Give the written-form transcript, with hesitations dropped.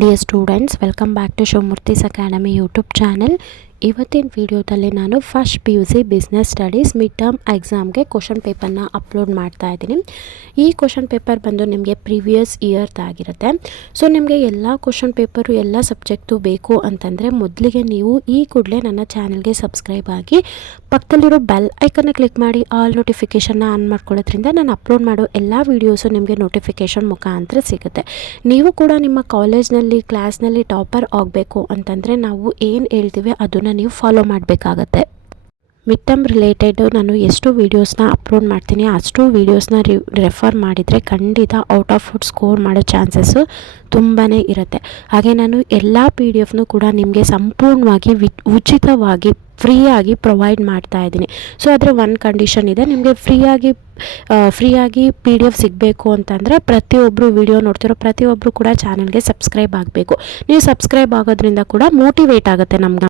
Dear students, welcome back to Shivamurthy's academy YouTube channel. ಇವತ್ತಿನ ವಿಡಿಯೋದಲ್ಲಿ ನಾನು first PUC business studies mid term ಎಕ್ಸಾಮ್ಗೆ question ಪೇಪರ್ನ ಅಪ್ಲೋಡ್ ಮಾಡ್ತಾ ಇದ್ದೀನಿ. ಈ ಕ್ವಶನ್ ಪೇಪರ್ ಬಂದು ನಿಮಗೆ ಪ್ರೀವಿಯಸ್ ಇಯರ್ದಾಗಿರುತ್ತೆ. ಸೊ ನಿಮಗೆ ಎಲ್ಲ ಕ್ವಶನ್ ಪೇಪರು ಎಲ್ಲ ಸಬ್ಜೆಕ್ಟು ಬೇಕು ಅಂತಂದರೆ ಮೊದಲಿಗೆ ನೀವು ಈ ಕೂಡಲೇ ನನ್ನ ಚಾನಲ್ಗೆ ಸಬ್ಸ್ಕ್ರೈಬ್ ಆಗಿ ಪಕ್ಕದಲ್ಲಿರೋ ಬೆಲ್ ಐಕನ್ನ ಕ್ಲಿಕ್ ಮಾಡಿ ಆಲ್ ನೋಟಿಫಿಕೇಷನ್ನ ಆನ್ ಮಾಡ್ಕೊಳ್ಳೋದ್ರಿಂದ ನಾನು ಅಪ್ಲೋಡ್ ಮಾಡೋ ಎಲ್ಲ ವೀಡಿಯೋಸು ನಿಮಗೆ ನೋಟಿಫಿಕೇಷನ್ ಮುಖಾಂತರ ಸಿಗುತ್ತೆ. ನೀವು ಕೂಡ ನಿಮ್ಮ ಕಾಲೇಜ್ನಲ್ಲಿ ಕ್ಲಾಸ್ನಲ್ಲಿ ಟಾಪರ್ ಆಗಬೇಕು ಅಂತಂದರೆ ನಾವು ಏನು ಹೇಳ್ತೀವಿ ಅದನ್ನು ನೀವು ಫಾಲೋ ಮಾಡಬೇಕಾಗತ್ತೆ. ಮಿಡ್ ಟರ್ಮ್ ರಿಲೇಟೆಡು ನಾನು ಎಷ್ಟು ವೀಡಿಯೋಸ್ನ ಅಪ್ಲೋಡ್ ಮಾಡ್ತೀನಿ ಅಷ್ಟು ವೀಡಿಯೋಸ್ನ ರೆಫರ್ ಮಾಡಿದರೆ ಖಂಡಿತ ಔಟ್ ಆಫ್ ಫುಡ್ ಸ್ಕೋರ್ ಮಾಡೋ ಚಾನ್ಸಸ್ಸು ತುಂಬಾ ಇರುತ್ತೆ. ಹಾಗೆ ನಾನು ಎಲ್ಲ PDF ಕೂಡ ನಿಮಗೆ ಸಂಪೂರ್ಣವಾಗಿ ಉಚಿತವಾಗಿ ಫ್ರೀಯಾಗಿ ಪ್ರೊವೈಡ್ ಮಾಡ್ತಾ ಇದ್ದೀನಿ. ಸೊ ಅದರ ಒಂದು ಕಂಡೀಷನ್ ಇದೆ, ನಿಮಗೆ ಫ್ರೀಯಾಗಿ PDF ಸಿಗಬೇಕು ಅಂತಂದರೆ ಪ್ರತಿಯೊಬ್ಬರು ವಿಡಿಯೋ ನೋಡ್ತಿರೋ ಪ್ರತಿಯೊಬ್ಬರು ಕೂಡ ಚಾನಲ್ಗೆ ಸಬ್ಸ್ಕ್ರೈಬ್ ಆಗಬೇಕು. ನೀವು ಸಬ್ಸ್ಕ್ರೈಬ್ ಆಗೋದ್ರಿಂದ ಕೂಡ ಮೋಟಿವೇಟ್ ಆಗುತ್ತೆ ನಮ್ಗೆ.